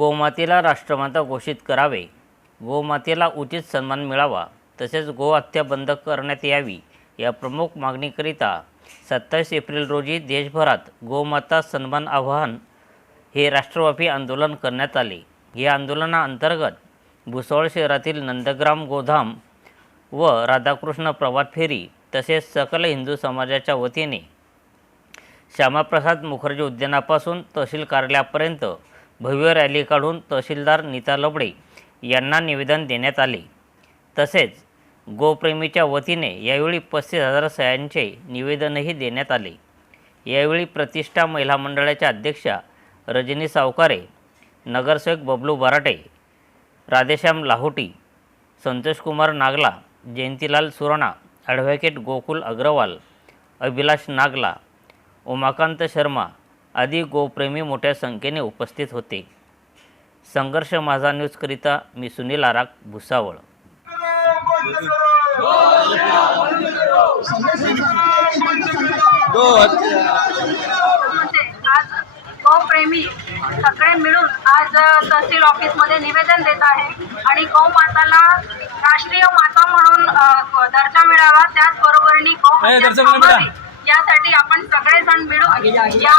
गोमातेला राष्ट्रमाता घोषित करावे, गोमातेला उचित सन्मान मिळावा, तसेच गोहत्या बंद करण्यात यावी या प्रमुख मागणीकरिता 27 एप्रिल रोजी देशभरात गोमाता सन्मान आवाहन हे राष्ट्रव्यापी आंदोलन करण्यात आले। या आंदोलनाअंतर्गत भुसावळ शहरातील नंदग्राम गोधाम व राधाकृष्ण प्रभात फेरी तसेच सकल हिंदू समाजाच्या वतीने श्यामाप्रसाद मुखर्जी उद्यानापासून तहसील कार्यालयापर्यंत भव्य रॅली काढून तहसीलदार नीता लबडे यांना निवेदन देण्यात आले। तसेच गोप्रेमीच्या वतीने यावेळी 35,000 सह्यांचे निवेदनही देण्यात आले। यावेळी प्रतिष्ठा महिला मंडळाच्या अध्यक्षा रजनी सावकारे, नगरसेवक बबलू बराटे, राधेश्याम लाहोटी, संतोषकुमार नागला, जयंतीलाल सुराणा, ॲडव्होकेट गोकुल अग्रवाल, अभिलाष नागला, उमाकांत शर्मा आदी गोप्रेमी मोठ्या संख्येने उपस्थित होते। संघर्ष माझा न्यूजकरिता मी सुनील आराक, भुसावळ। आज गोप्रेमी सगळे मिळून आज तहसील ऑफिसमध्ये निवेदन देत आहे आणि गौमाताला राष्ट्रीय माता म्हणून दर्जा मिळावा, त्याचबरोबरनी गौहत्या यासाठी आपण सगळेजण मिळून या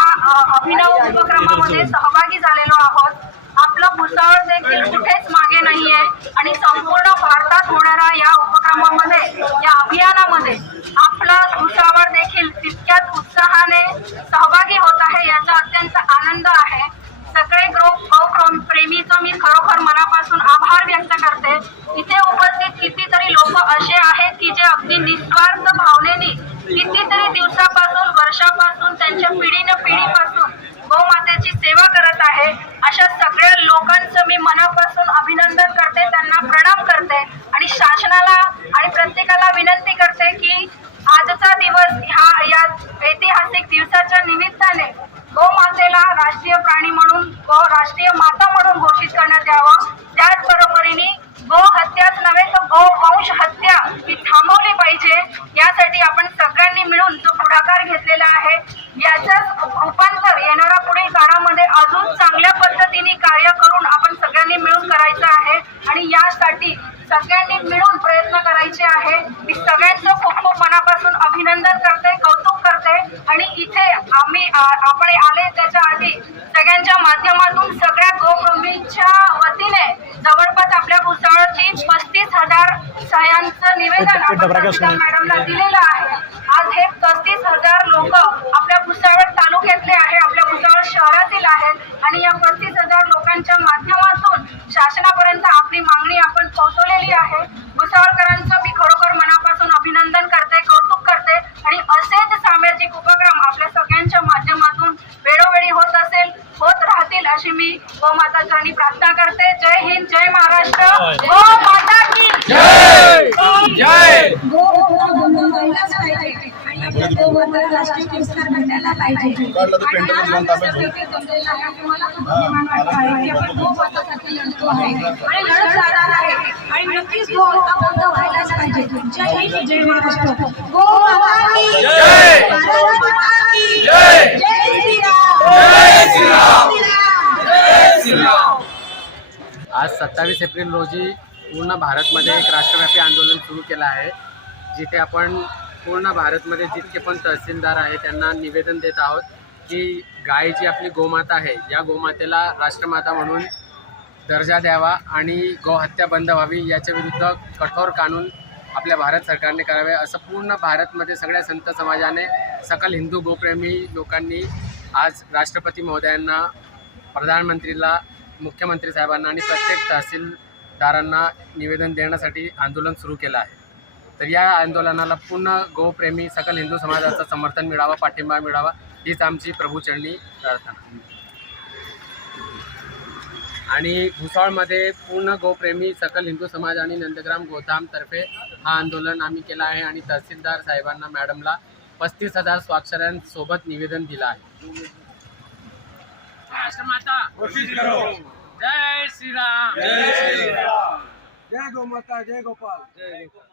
अभिनव उपक्रमामध्ये सहभागी झालेलो आहोत। आपलं भुसावळ देखील कुठेच मागे नाहीये आणि संपूर्ण भारतात होणाऱ्या या उपक्रमामध्ये, या अभियानामध्ये आपला भुसावळ देखील तितक्याच उत्साहाने सहभागी होत आहे, याचा अत्यंत आनंद आहे। सगळे गौप्रेमीचं मी खरोखर मनापासून आभार व्यक्त करते। इथे उपस्थित कितीतरी लोक असे आहेत की जे अगदी निस्वार्थ भावनेने कितीतरी दिवसापासून, वर्षापासून, त्यांच्या पिढीपासून गौमातेची सेवा करत आहे। अशा सगळ्या लोकांचं मी मनापासून अभिनंदन करते, त्यांना प्रणाम करते आणि शासनाला आणि प्रत्येकाला विनंती करते की आजचा दिवस या ऐतिहासिक दिवसाच्या निमित्ताने गौमातेला राष्ट्रीय प्राणी म्हणून, राष्ट्रीय माता म्हणून घोषित करण्यात यावं। त्याचबरोबरीने गोहत्याच नव्हे तर गोवंश हत्या ही थांबवली पाहिजे। यासाठी आपण सगळ्यांनी मिळून जो पुढाकार घेतलेला आहे, याचं रूपांतर येणाऱ्या पुढील काळामध्ये अजून चांगल्या पद्धतीने कार्य करून आपण सगळ्यांनी मिळून करायचं आहे आणि यासाठी सगळ्यांनी मिळून प्रयत्न करायचे आहे। मी सगळ्यांचं खूप खूप मनापासून अभिनंदन करते, कौतुक करते आणि इथे आपण आले त्याच्या आधी सगळ्यांच्या माध्यमातून सगळ्या गोप्रेमींच्या वतीने जवळपास आपल्या भुसावळची 35,000 सह्यांचं निवेदन आपण मॅडमला दिलेलं आहे। आज हे 35,000 लोक आपल्या भुसावळ तालुक्यातले आहे, आपल्या भुसावळ शहरातील आहेत आणि या 35,000 लोकांच्या माध्यमातून शासनापर्यंत आपली मागणी आपण पोहोचवलेली आहे। भुसावळकरांचं मी खरोखर मनापासून अभिनंदन करते, कौतुक करते आणि असेच सामाजिक उपक्रम आपल्या सगळ्यांच्या माध्यमातून वेळोवेळी होत राहतील अशी मी गोमाता चरणी प्रार्थना करते। जय हिंद, जय महाराष्ट्र, गोमाता की जय। जय राष्ट्रीय पुरस्कार भेटायला पाहिजे आणि नक्कीच गोमाता व्हायलाच पाहिजे। जय हिंद, जय महाराष्ट्र, गोमाता की जय, जय श्रीराम, जय श्रीराम, जय श्रीराम। आज 27 एप्रिल रोजी पूर्ण भारतमध्ये एक राष्ट्रव्यापी आंदोलन सुरू केलं आहे, जिथे आपण पूर्ण भारतमध्ये जितके पण तहसीलदार आहेत त्यांना निवेदन देत आहोत की गाय जी आपली गोमाता आहे, या गोमातेला राष्ट्रमाता म्हणून दर्जा द्यावा आणि गोहत्या बंद व्हावी, याच्या विरुद्ध कठोर कानून आपल्या भारत सरकारने करावे, असं पूर्ण भारतमध्ये सगळ्या संत समाजाने, सकल हिंदू गोप्रेमी लोकांनी आज राष्ट्रपती महोदयांना, प्रधानमंत्रीला, मुख्यमंत्री साहेबांना आणि प्रत्येक तहसीलदारांना निवेदन देण्यासाठी आंदोलन सुरू केलं आहे। तर या आंदोलनाला पूर्ण गोप्रेमी सकल हिंदू समाजाचं समर्थन मिळावं, पाठिंबा मिळावा, हीच आमची प्रभूचरणी प्रार्थना। आणि भुसावळमध्ये पूर्ण गोप्रेमी सकल हिंदू समाज आणि नंदग्राम गोधामतर्फे हा आंदोलन आम्ही केला आहे आणि तहसीलदार साहेबांना, मॅडमला 35,000 स्वाक्षऱ्यांसोबत निवेदन दिलं आहे। राष्ट्रमाता घोषित करो। जय श्रीराम, जय श्रीराम, जय गोमाता, जय गोपाल, जय गोपाल।